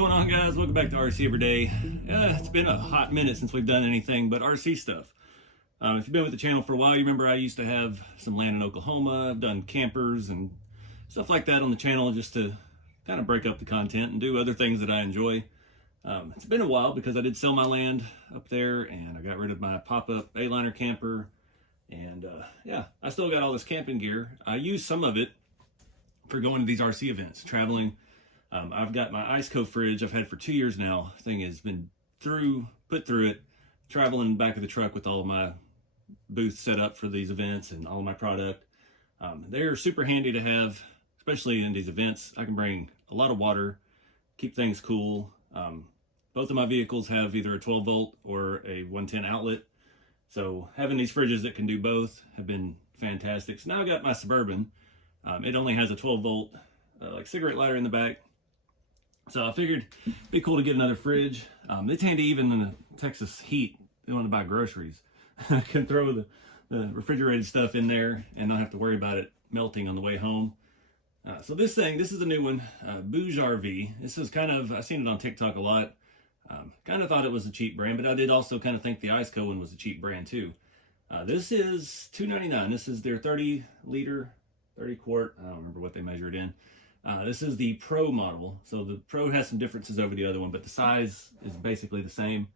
going on, guys? Welcome back to RC Every Day. It's been a hot minute since we've done anything but RC stuff. If you've been with the channel for a while, you remember I used to have some land in Oklahoma. I've done campers and stuff like that on the channel just to kind of break up the content and do other things that I enjoy. It's been a while because I did sell my land up there and I got rid of my pop-up A-liner camper. And yeah, I still got all this camping gear. I use some of it for going to these RC events, traveling. I've got my ice cold fridge I've had for 2 years now. Thing has been put through it, traveling in the back of the truck with all of my booths set up for these events and all of my product. They're super handy to have, especially in these events. I can bring a lot of water, keep things cool. Both of my vehicles have either a 12 volt or a 110 outlet. So having these fridges that can do both have been fantastic. So now I've got my Suburban. It only has a 12 volt like cigarette lighter in the back. So I figured it'd be cool to get another fridge. It's handy even in the Texas heat. They want to buy groceries. I can throw the refrigerated stuff in there and not have to worry about it melting on the way home. So this is a new one, BougeRV. This is kind of, I've seen it on TikTok a lot. Kind of thought it was a cheap brand, but I did also kind of think the Iceco one was a cheap brand too. This is $2.99. This is their 30 quart. I don't remember what they measure it in. This is the Pro model. So the Pro has some differences over the other one, but the size is basically the same.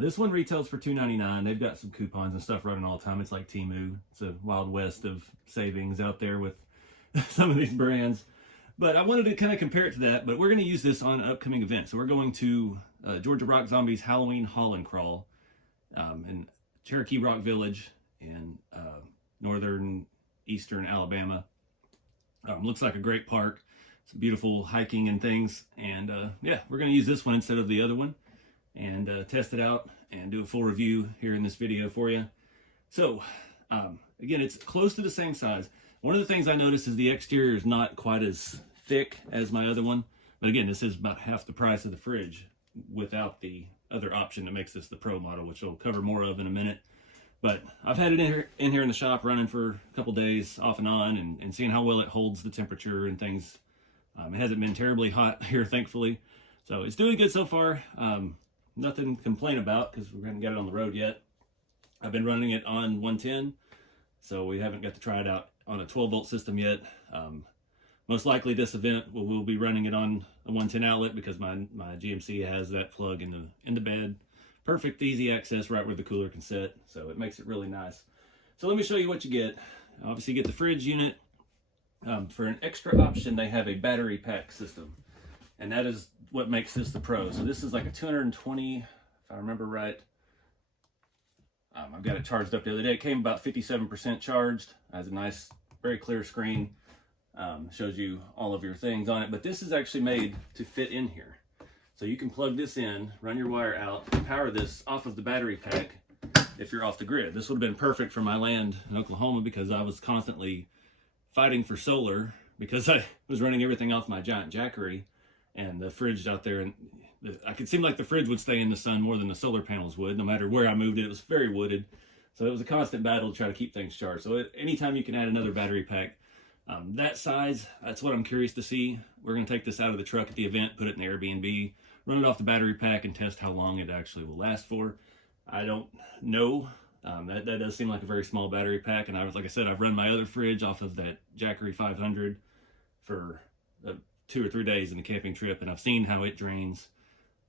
This one retails for $2.99. They've got some coupons and stuff running all the time. It's like Temu. It's a wild west of savings out there with some of these brands. But I wanted to kind of compare it to that, but we're going to use this on an upcoming event. So we're going to Georgia Rock Zombies Halloween Haul and Crawl in Cherokee Rock Village in northern eastern Alabama. Looks like a great park. Some beautiful hiking and things. And yeah, we're going to use this one instead of the other one and test it out and do a full review here in this video for you. So again, it's close to the same size. One of the things I noticed is the exterior is not quite as thick as my other one. But again, this is about half the price of the fridge without the other option that makes this the Pro model, which we'll cover more of in a minute. But I've had it in here in the shop running for a couple days off and on and seeing how well it holds the temperature and things. It hasn't been terribly hot here, thankfully. So it's doing good so far. Nothing to complain about because we haven't got it on the road yet. I've been running it on 110, so we haven't got to try it out on a 12 volt system yet. Most likely this event we'll be running it on a 110 outlet because my GMC has that plug in the bed. Perfect, easy access right where the cooler can sit, so it makes it really nice. So let me show you what you get. Obviously you get the fridge unit. For an extra option, they have a battery pack system, and that is what makes this the Pro. So this is like a 220, if I remember right. I've got it charged up the other day. It came about 57% charged. It has a nice, very clear screen. Shows you all of your things on it, but this is actually made to fit in here. So you can plug this in, run your wire out, and power this off of the battery pack if you're off the grid. This would have been perfect for my land in Oklahoma because I was constantly fighting for solar because I was running everything off my giant Jackery and the fridge out there. And I could seem like the fridge would stay in the sun more than the solar panels would, no matter where I moved it. It was very wooded. So it was a constant battle to try to keep things charged. So anytime you can add another battery pack, that size, that's what I'm curious to see. We're going to take this out of the truck at the event, put it in the Airbnb, run it off the battery pack, and test how long it actually will last for. I don't know. That does seem like a very small battery pack, and like I said, I've run my other fridge off of that Jackery 500 for 2 or 3 days in the camping trip, and I've seen how it drains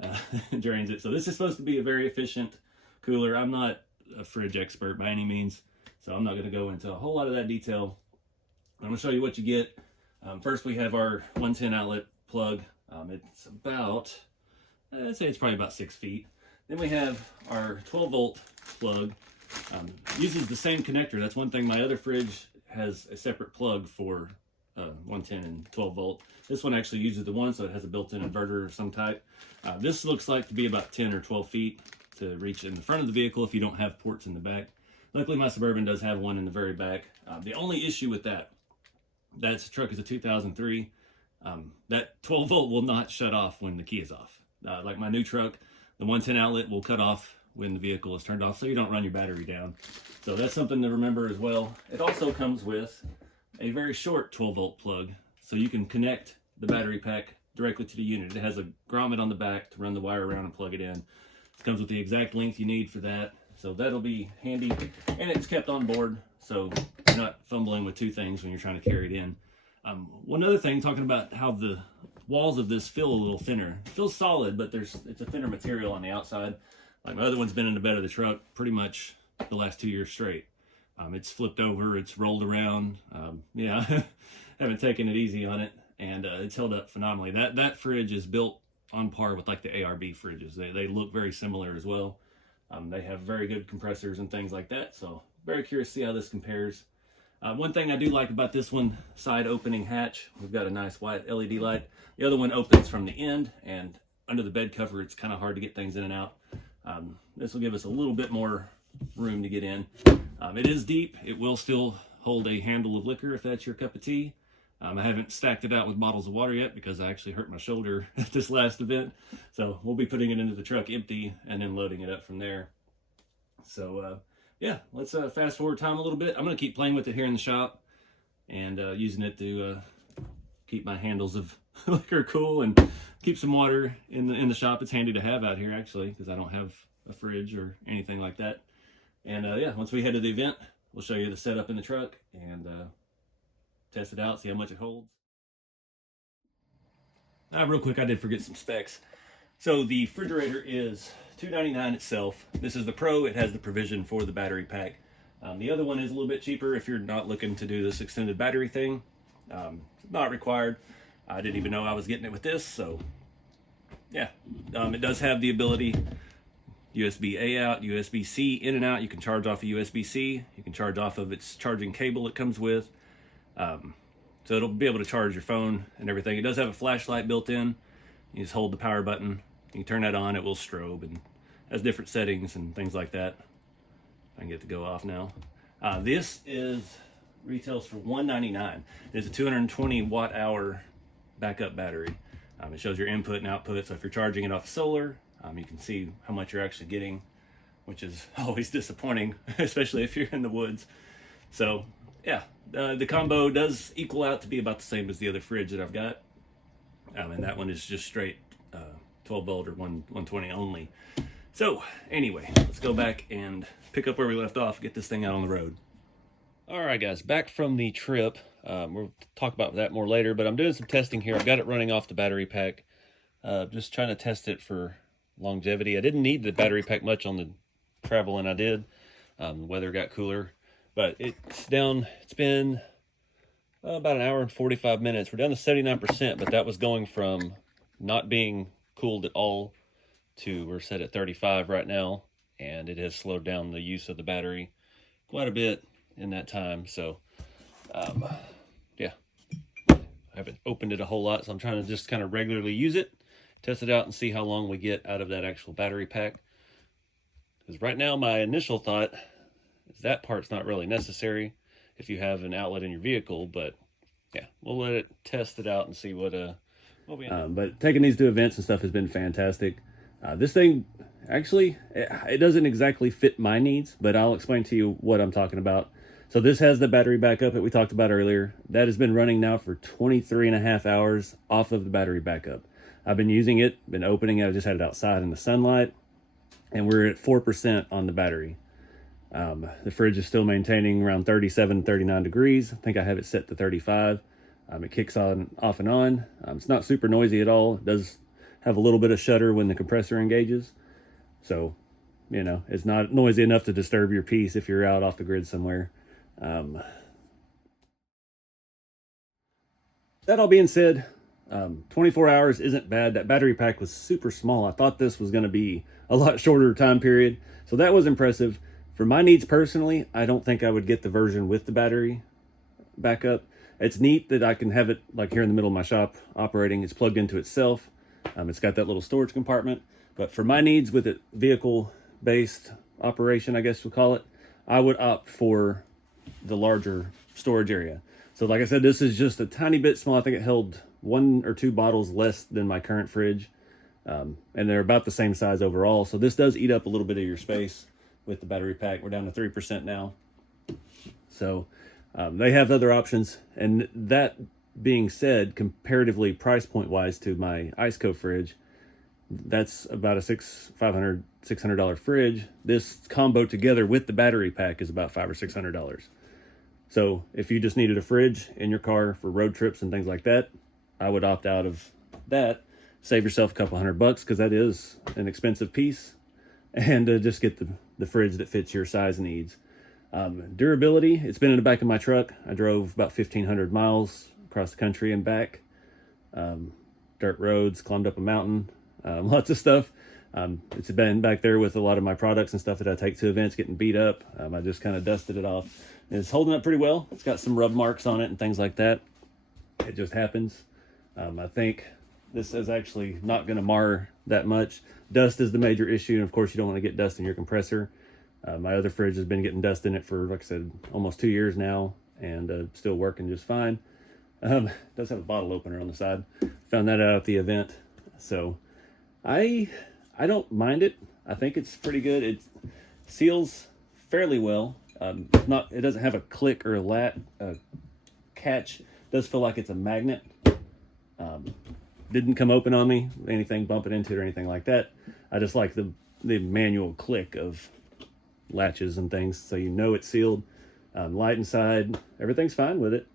it. So this is supposed to be a very efficient cooler. I'm not a fridge expert by any means, so I'm not going to go into a whole lot of that detail. I'm going to show you what you get. First, we have our 110 outlet plug. It's about, I'd say it's probably about 6 feet. Then we have our 12 volt plug. Uses the same connector. That's one thing. My other fridge has a separate plug for 110 and 12 volt. This one actually uses the one, so it has a built-in inverter of some type. This looks like to be about 10 or 12 feet to reach in the front of the vehicle if you don't have ports in the back. Luckily, my Suburban does have one in the very back. The only issue with that truck is a 2003. That 12 volt will not shut off when the key is off. Like my new truck, the 110 outlet will cut off when the vehicle is turned off, so you don't run your battery down. So that's something to remember as well. It also comes with a very short 12 volt plug, so you can connect the battery pack directly to the unit. It has a grommet on the back to run the wire around and plug it in. It comes with the exact length you need for that. So that'll be handy, and it's kept on board, so you're not fumbling with two things when you're trying to carry it in. One other thing, talking about how the walls of this feel a little thinner. It feels solid, but it's a thinner material on the outside. Like my other one's been in the bed of the truck pretty much the last 2 years straight. It's flipped over, it's rolled around. Yeah, haven't taken it easy on it, and it's held up phenomenally. That fridge is built on par with like the ARB fridges. They look very similar as well. They have very good compressors and things like that, so very curious to see how this compares. One thing I do like about this one, side opening hatch, we've got a nice white LED light. The other one opens from the end, and under the bed cover, it's kind of hard to get things in and out. This will give us a little bit more room to get in. It is deep. It will still hold a handle of liquor if that's your cup of tea. I haven't stacked it out with bottles of water yet because I actually hurt my shoulder at this last event. So we'll be putting it into the truck empty and then loading it up from there. So yeah, let's fast forward time a little bit. I'm going to keep playing with it here in the shop and using it to keep my handles of liquor cool and keep some water in the shop. It's handy to have out here actually because I don't have a fridge or anything like that. And yeah, once we head to the event, we'll show you the setup in the truck and test it out, see how much it holds. Real quick, I did forget some specs. So the refrigerator is $299 itself. This is the Pro. It has the provision for the battery pack. The other one is a little bit cheaper if you're not looking to do this extended battery thing. Not required. I didn't even know I was getting it with this, so yeah. It does have the ability USB-A out, USB-C in and out. You can charge off a USB-C. You can charge off of its charging cable it comes with. So it'll be able to charge your phone and everything. It does have a flashlight built in. You just hold the power button. You turn that on, it will strobe and has different settings and things like that. I can get it to go off now. This retails for $199. It's a 220 watt hour backup battery. It shows your input and output. So if you're charging it off solar, you can see how much you're actually getting, which is always disappointing, especially if you're in the woods. So yeah, the combo does equal out to be about the same as the other fridge that I've got. And that one is just straight 12 volt or 120 only. So anyway, let's go back and pick up where we left off, get this thing out on the road. All right, guys, back from the trip. We'll talk about that more later, but I'm doing some testing here. I've got it running off the battery pack. Just trying to test it for longevity. I didn't need the battery pack much on the travel, and I did. The weather got cooler, but it's down. It's been about an hour and 45 minutes. We're down to 79%, but that was going from not being cooled at all to we're set at 35 right now, and it has slowed down the use of the battery quite a bit in that time. So yeah, I haven't opened it a whole lot, so I'm trying to just kind of regularly use it, test it out, and see how long we get out of that actual battery pack. Because right now my initial thought is that part's not really necessary if you have an outlet in your vehicle, but yeah, we'll let it test it out and see what we end up. But taking these to events and stuff has been fantastic. This thing, actually, it doesn't exactly fit my needs, but I'll explain to you what I'm talking about. So this has the battery backup that we talked about earlier. That has been running now for 23 and a half hours off of the battery backup. I've been using it, been opening it. I just had it outside in the sunlight, and we're at 4% on the battery. The fridge is still maintaining around 37, 39 degrees. I think I have it set to 35. It kicks on off and on. It's not super noisy at all. It does have a little bit of shudder when the compressor engages. So, you know, it's not noisy enough to disturb your peace if you're out off the grid somewhere. That all being said, 24 hours isn't bad. That battery pack was super small. I thought this was going to be a lot shorter time period. So that was impressive. For my needs personally, I don't think I would get the version with the battery backup. It's neat that I can have it like here in the middle of my shop operating. It's plugged into itself. It's got that little storage compartment. But for my needs with it vehicle-based operation, I guess we'll call it, I would opt for the larger storage area. So like I said, this is just a tiny bit small. I think it held 1 or 2 bottles less than my current fridge. And they're about the same size overall. So this does eat up a little bit of your space with the battery pack. We're down to 3% now. So they have other options, and that being said, comparatively price point wise to my Iceco fridge, that's about a $600 fridge. This combo together with the battery pack is about $500 or $600. So if you just needed a fridge in your car for road trips and things like that, I would opt out of that. Save yourself a couple $100 because that is an expensive piece, and just get the fridge that fits your size needs. Durability, it's been in the back of my truck. I drove about 1,500 miles across the country and back. Dirt roads, climbed up a mountain, lots of stuff. It's been back there with a lot of my products and stuff that I take to events getting beat up. I just kind of dusted it off. It's holding up pretty well. It's got some rub marks on it and things like that. It just happens. I think this is actually not going to mar that much. Dust is the major issue, and of course you don't want to get dust in your compressor. My other fridge has been getting dust in it for, like I said, almost 2 years now, and still working just fine. It does have a bottle opener on the side. Found that out at the event. So I don't mind it. I think it's pretty good. It seals fairly well. It doesn't have a click or a catch. It does feel like it's a magnet. Didn't come open on me, anything bumping into it or anything like that. I just like the manual click of latches and things, so you know it's sealed. Light inside, everything's fine with it.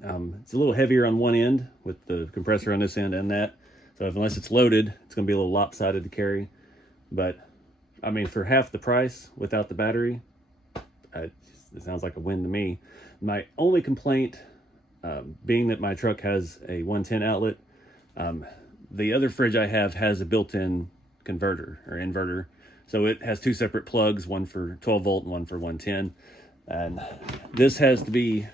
It's a little heavier on one end with the compressor on this end and that. So unless it's loaded, it's going to be a little lopsided to carry. But I mean, for half the price without the battery, it sounds like a win to me. My only complaint, being that my truck has a 110 outlet, the other fridge I have has a built-in converter or inverter. So it has two separate plugs, one for 12 volt and one for 110. And this has to be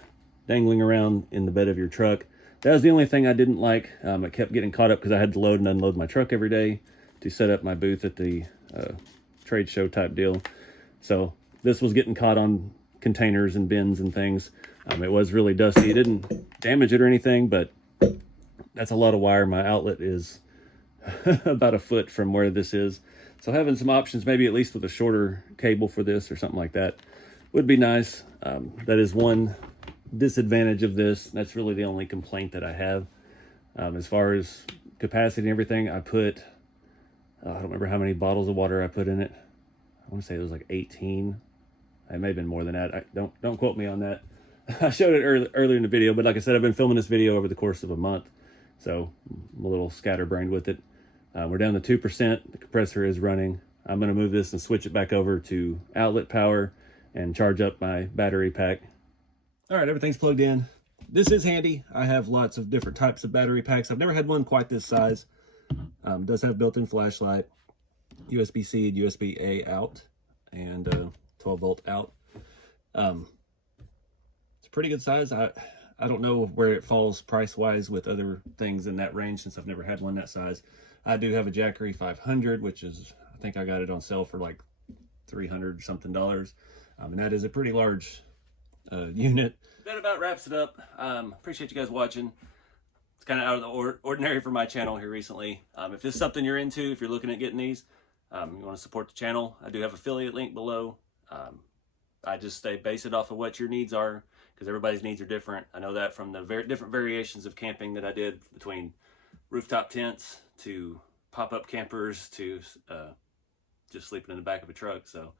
dangling around in the bed of your truck. That was the only thing I didn't like. It kept getting caught up because I had to load and unload my truck every day to set up my booth at the trade show type deal. So this was getting caught on containers and bins and things. It was really dusty. It didn't damage it or anything, but that's a lot of wire. My outlet is about a foot from where this is. So having some options, maybe at least with a shorter cable for this or something like that, would be nice. That is one disadvantage of this. That's really the only complaint that I have. As far as capacity and everything, I put, I don't remember how many bottles of water I put in it. I want to say it was like 18. It may have been more than that. Don't quote me on that. I showed it earlier in the video, but like I said, I've been filming this video over the course of a month, so I'm a little scatterbrained with it. We're down to 2%. The compressor is running. I'm going to move this and switch it back over to outlet power and charge up my battery pack. All right, everything's plugged in. This is handy. I have lots of different types of battery packs. I've never had one quite this size. Does have built-in flashlight, USB-C and USB-A out, and 12 volt out. It's a pretty good size. I don't know where it falls price-wise with other things in that range, since I've never had one that size. I do have a Jackery 500, which is, I think I got it on sale for like $300 something. And that is a pretty large unit. That about wraps it up. Appreciate you guys watching. It's kind of out of the ordinary for my channel here recently. If this is something you're into, if you're looking at getting these, you want to support the channel, I do have affiliate link below. I just base it off of what your needs are, because everybody's needs are different. I know that from the different variations of camping that I did, between rooftop tents to pop-up campers to just sleeping in the back of a truck. So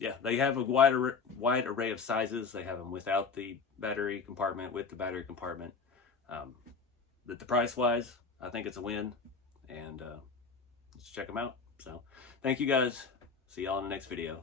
yeah, they have a wide array of sizes. They have them without the battery compartment, with the battery compartment. But the price wise, I think it's a win, and just check them out. So thank you guys. See y'all in the next video.